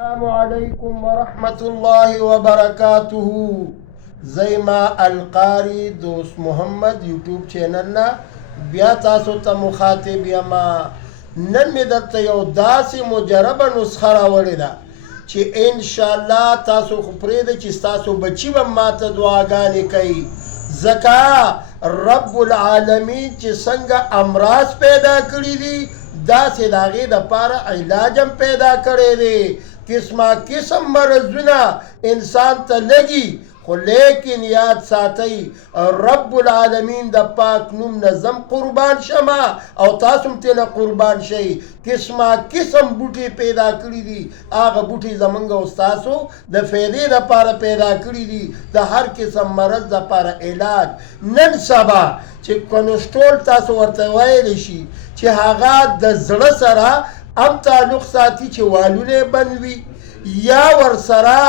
السلام عليكم ورحمة الله وبركاته. زيما القاري دوست محمد يوتيوب چینلنا بیا تاسو ته مخاطب یما. نن می درته یو داسې مجربه نسخه راوړې ده چې انشاءالله تاسو خو پرېږدئ چې ستاسو بچي به ماته دعاګانې کوي، ځکه رب العالمین چې څنګه امراض پیدا کړي دي داسې د هغې دپاره علاج هم پیدا کړی دی. قسمه قسم مرضونه انسان ته لګي، خو لیکن یاد ساتئ رب العالمین د پاک نوم نه زم قربان شمه او تاسو هم ترنه قربان شئ. قسمه قسم بوټي پیدا کړي دي، هغه بوټي زمونږ او ستاسو د فایدې دپاره پیدا کړي دي، د هر قسم مرض دپاره علاج. نن سبا چې کونسټرول تاسو ورته ویلی شي چې هغه د زړه سره هم تعلق ساتي چې والونه بند وي یا ورسره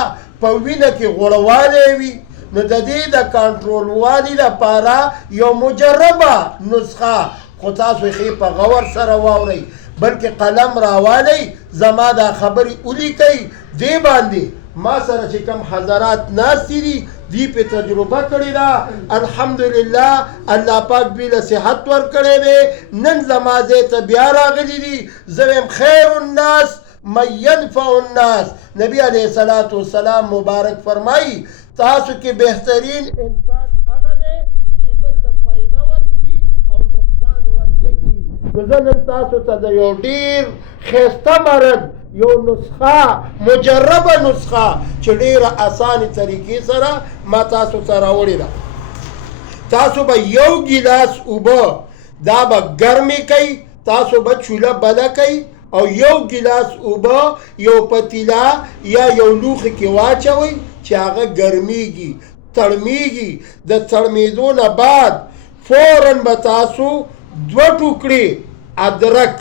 په وینه کې غوړوالی وي، نو د دې د کنټرول والي لپاره یو مجربه نسخه، خو تاسو یې په غور سره واورئ بلکې قلم راوالی زما دا خبرې ولیکئ. دې باندې ما سره چې کوم حضرات ناستي دي دی په تجربه کړې ده، الحمدلله الله پاک دوی له صحت ورکړی دی. نن زما ځای ته بیا راغلي دي. زه ویم خیر الناس من ینفع الناس. نبی علیه الصلاة والسلام مبارک فرمایي تاسو کې بهترین انسان هغه دی چې بل له فایده ورکړي او نقصان ورته کړي. نو زه نن تاسو ته د یو ډېر ښایسته مرض یو نسخه، مجربه نسخه چې ډېره اسانې طریقې سره ما تاسو ته راوړې ده. تاسو به یو ګیلاس اوبه دا به ګرمې کوئ، تاسو به چوله بله کوئ او یو ګیلاس اوبه یو پتیله یا یو لوښي کې واچوئ چې هغه ګرمیږي، تړمیږي. د تړمېدو نه بعد فوراً به تاسو 2 ټوکړې ادرک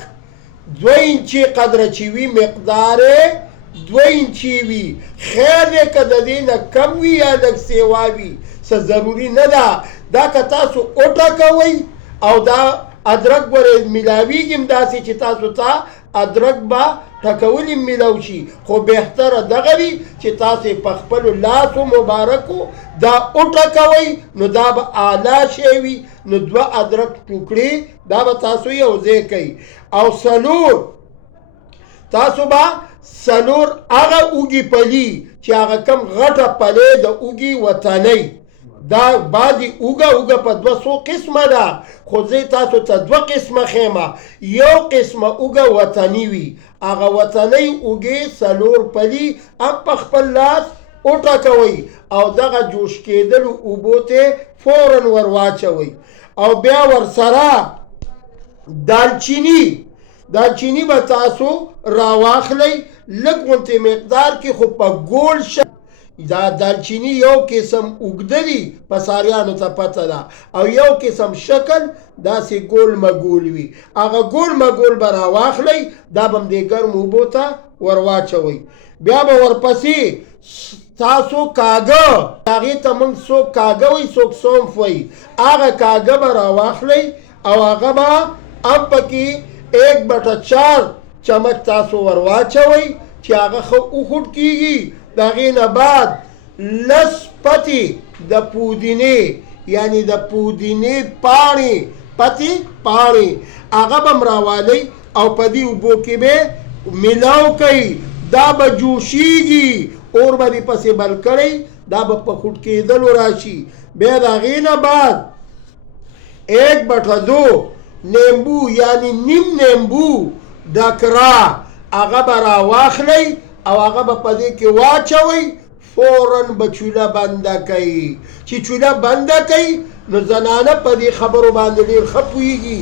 2 انچې قدره چې وي مقدار 2 انچې وي، خیر دی که د دې نه کم وي یا لږ سیوا وي څه ضروري نه ده. دا که تاسو وټکوئ او دا ادرک ګورئ میلاویږي هم داسې چې تاسو ته ادرک به ټکولی میلاو شي، خو بهتره دغه وي چې تاسې په خپلو لاسو مبارکو دا وټکوئ، نو دا به اعلی شی وي. نو 2 ادرک ټوکړې دا به تاسو یو ځای کوئ او تاسو به 4 هغه اوږې پلي چې هغه کم غټه پلی د اوږې وطنۍ، دا بعضې اوږه په 200 قسمه ده، خو زه تاسو ته 2 قسمه ښیمه. یو قسمه اوږه وطني وي، هغه وطنۍ اوږې 4 پلي هم په خپل لاس وټکوئ او دغه جوش کېدلو اوبو ته فوراً ور واچوئ او بیا ورسره دالچیني به تاسو راواخلئ لږ غوندې مقدار کې، خو په ګول شکل. دا دالچینی یو قسم اوږده دي، پساریانو ته پته ده، او یو قسم شکل داسې ګول مګول وي. هغه ګول مګول به راواخلئ، دا به هم دې ګرمو اوبو ته ور واچوئ. بیا به ورپسې تاسو کاږه، هغې ته موږ څوک کاږه وایي څوک صنف وایي، هغه کاږه به راواخلئ او هغه به هم پکې 1/4 چمچ تاسو ور واچوئ چې هغه ښه وخوټ کېږي. د هغې نه بعد 10 پتې د پودینې، یعنې د پودینې پاڼې هغه به م راوالئ او په دې اوبو کې به میلاو کوئ. دا به جوشیږي، اور به دې پسې بل کړئ، دا به په خوټ کېدلو راشي. بیا د هغې نه بعد 1/2 نیمبو یعنې نیم نیمبو ډکره هغه به راواخلئ او هغه به په دې کې واچوئ، فوراً به چوله بنده کوي. چې چوله بنده کوي نو زنانه په دې خبرو باندې ډېر ښه پوهېږي.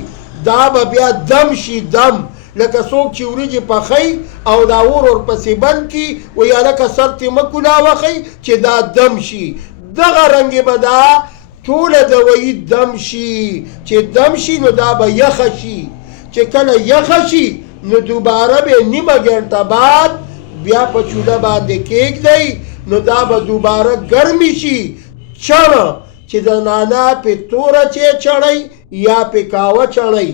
دا به بیا دم شي، دم لکه څوک چې وریجې پخوي او دا اور ورپسې بند کړي وایي هلکه سر ترې مه کولاوخئ چې دا دم شي. دغه رنګې به دا ټوله دوایي دم شي. چې دم شي نو دا به یخه شي. چې کله یخه شي نو دوباره به نیمه ګنټه بعد بیا په چوله باندې کېږدئ، نو دا به دوباره ګرمې شي. چڼه چې زنانه پې توره چړئ یا پې کاوه چړئ،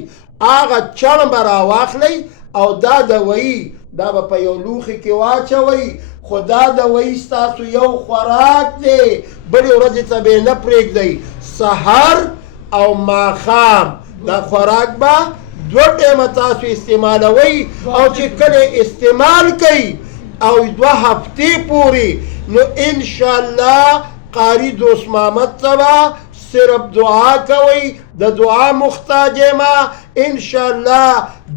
هغه چڼ به راواخلئ او دا دوایي دا به په یو لوښي کې واچوئ، خو دا دوایي ستاسو یو خوراک دی، بلې ورځې ته به یې نه پرېږدئ. سحر او ماښام دا خوراک به 2 ټیمه تاسو استعمالوئ، او چې کله استعمال کوئ او 2 هفتې پورې، نو انشاءالله قاری دوست محمد ته به صرف دعا کوئ، د دعا محتاج یم. انشاءالله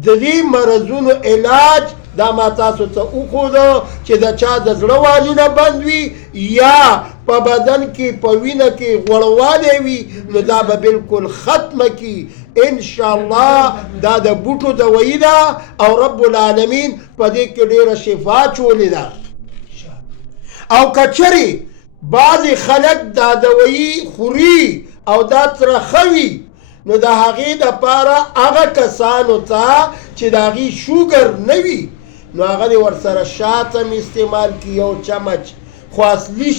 د دې مرضونو علاج دا ما تاسو ته وښودو چې د چا د زړه والونه بند وي یا په بدن کې په وینه کې غوړوالی وي، نو دا به بالکل ختمه کي. انشاءالله دا د بوټو دوایي ده او رب العالمین په دې کې ډېره شفا چولې ده. او که چرې بعضې خلک دا دوایي خوري او دا ترخه وي، نو د هغې دپاره هغه کسانو ته چې د هغې شوګر نه وي، نو هغه دې ورسره شات هم استعمال کي، 1 چمچ. خو اصلي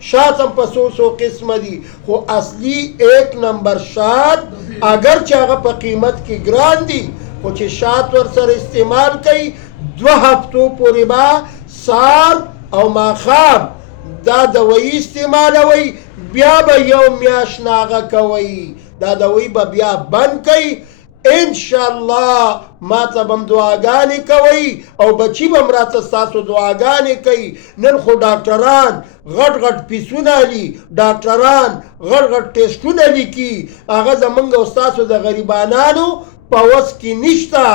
شات هم په څو قسمه دي، خو اصلي 1 نمبر شات اگر چې هغه په قیمت کې ګران دي، خو چې شات ورسره استعمال کوي 2 هفتو پورې به سار او ماښام دا دوایي استعمالوئ، بیا به 1 میاشت ناغه کوئ، دا دوایي به بیا بند کوئ. انشاءالله ما ته به هم دعاګانې کوئ او بچي به هم راته ستاسو دعاګانې کوي. نن خو ډاکټران غټ پیسونه علي، ډاکټران غټ ټیسټونه لیکي، هغه زمونږ او ستاسو د غریبانانو په وس کې نشته.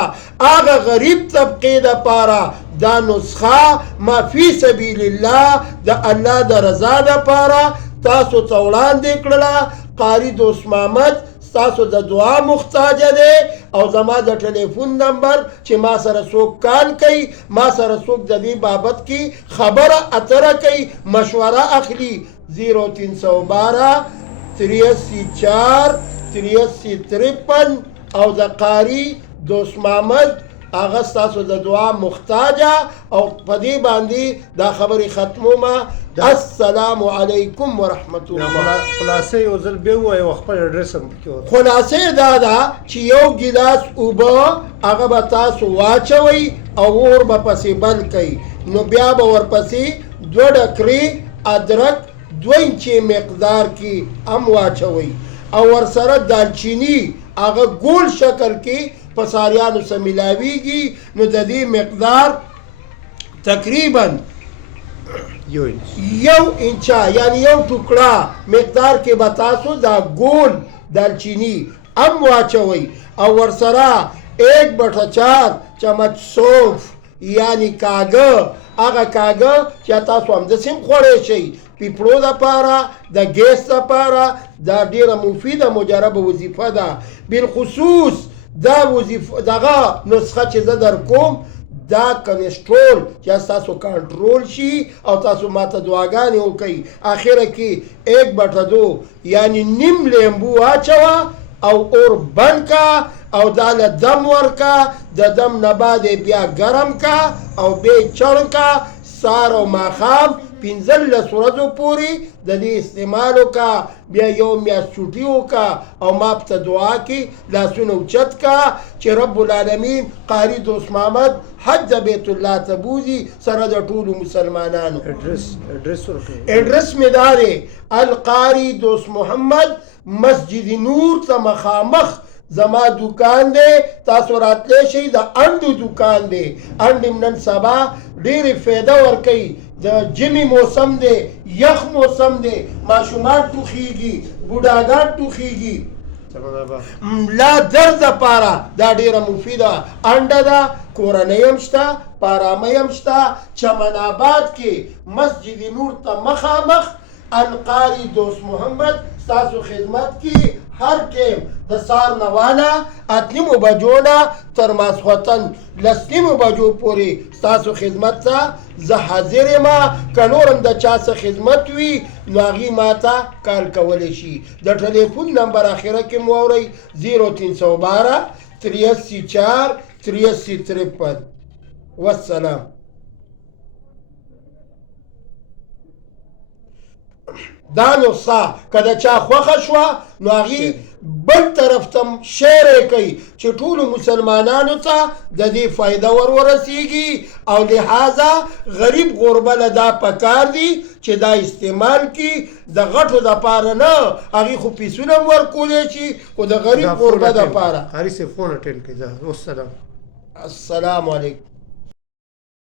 هغه غریب طبقې دپاره دا نسخه ما فی سبیل الله د الله د رضا دپاره تاسو ته وړاندې کړله. قاری دوست محمد ستاسو د دعا محتاجه دی، او زما د ټلیفون نمبر چې ما سره څوک کال کوي، ما سره څوک د دې بابت کې خبره اتره کوي، مشوره اخلي، 0312 83 4 83 53 او د قاری دوست محمد هغه ستاسو د دعا محتاجه. او په دې باندې دا خبرې ختمومه. السلام علیکم ورحمت الله. خلاصه یو ځل بیا ووایه، خپل اډرس هم پکې ووایه. خلاصه دا ده چې 1 ګیلاس اوبه هغه به تاسو واچوئ او اور به پسې بل کوئ، نو بیا به ورپسې 2 ډکرې ادرک 2 انچې مقدار کې هم واچوئ، او ورسره دالچینی هغه ګول شکل کې په ساریانو سره ملاویږي، نو د دې مقدار تقریبا 1 انچه یعنی 1 ټوکړه مقدار کې به تاسو دا ګول دالچینی هم واچوئ، او ورسره 1/4 چمچ سونف یعنی کاږه، هغه کاږه چې تاسو همداسې هم خوړی شئ، پیپړو دپاره، د ګیس دپاره دا ډېره مفیده مجربه وظیفه ده. بالخصوص دا وظیفه دغه نسخه چې زه در کوم دا کنسټرول چې ستاسو کنټرول شي او تاسو ماته دعاګانې وکئ. اخره کې 1/2 یعنی نیم لیمبو واچوه او اور بند کا او دا له دم ورکا، د دم نه بعد بیا ګرم کا او بیا چړ کا، سار او ماښام 15 ورځو پورې د دې استعمال وکړه. بیا 1 میاشت چوټي وکړه او ما په دعا کې لاسونه اوچت کا چې رب العالمین قاری دوست محمد حج د بیت الله ته بوځي سره د ټولو مسلمانانو. اډرس مې دا دی، القاری دوست محمد مسجد نور ته مخامخ زما دکان دی، تاسو راتلی شئ. د انډو دکان دی، انډې نن سبا ډېرې فایده ورکوي. د ژمي موسم دی، یخ موسم دی، ماشومان ټوخیږي، بوډاګان ټوخیږي، ملا درد دپاره دا ډېره مفیده انډه ده. کورنۍ هم شته، په ارامۍ هم شته. چمن آباد کې مسجد نور ته مخامخ القاری دوست محمد ستاسو خدمت کې هر ټیم د سار نه واله 8 بجو نه تر ماسخوتن 10 بجو پورې ستاسو خدمت ته زه حاضر یم. که نور هم د چا څه خدمت وي نو هغې ما ته کال کولی شي. د ټلیفون نمبر اخره کې مو واورئ 0312 83 4 83 53. والسلام. دا نسخه که د چا خوښه شوه نو هغې بل طرف ته شعر کوي چې ټولو مسلمانانو ته د دې فایده ورسیږي او لہذا غریب غربه له دا پکار دي چې دا استعمال کی د غټو دپاره نه هغې خو پیسونه هم ورکولی شي خو د غریب غربه دپاره قاري صاحب فون اټینډ کړئ. السلام السلام علیکم.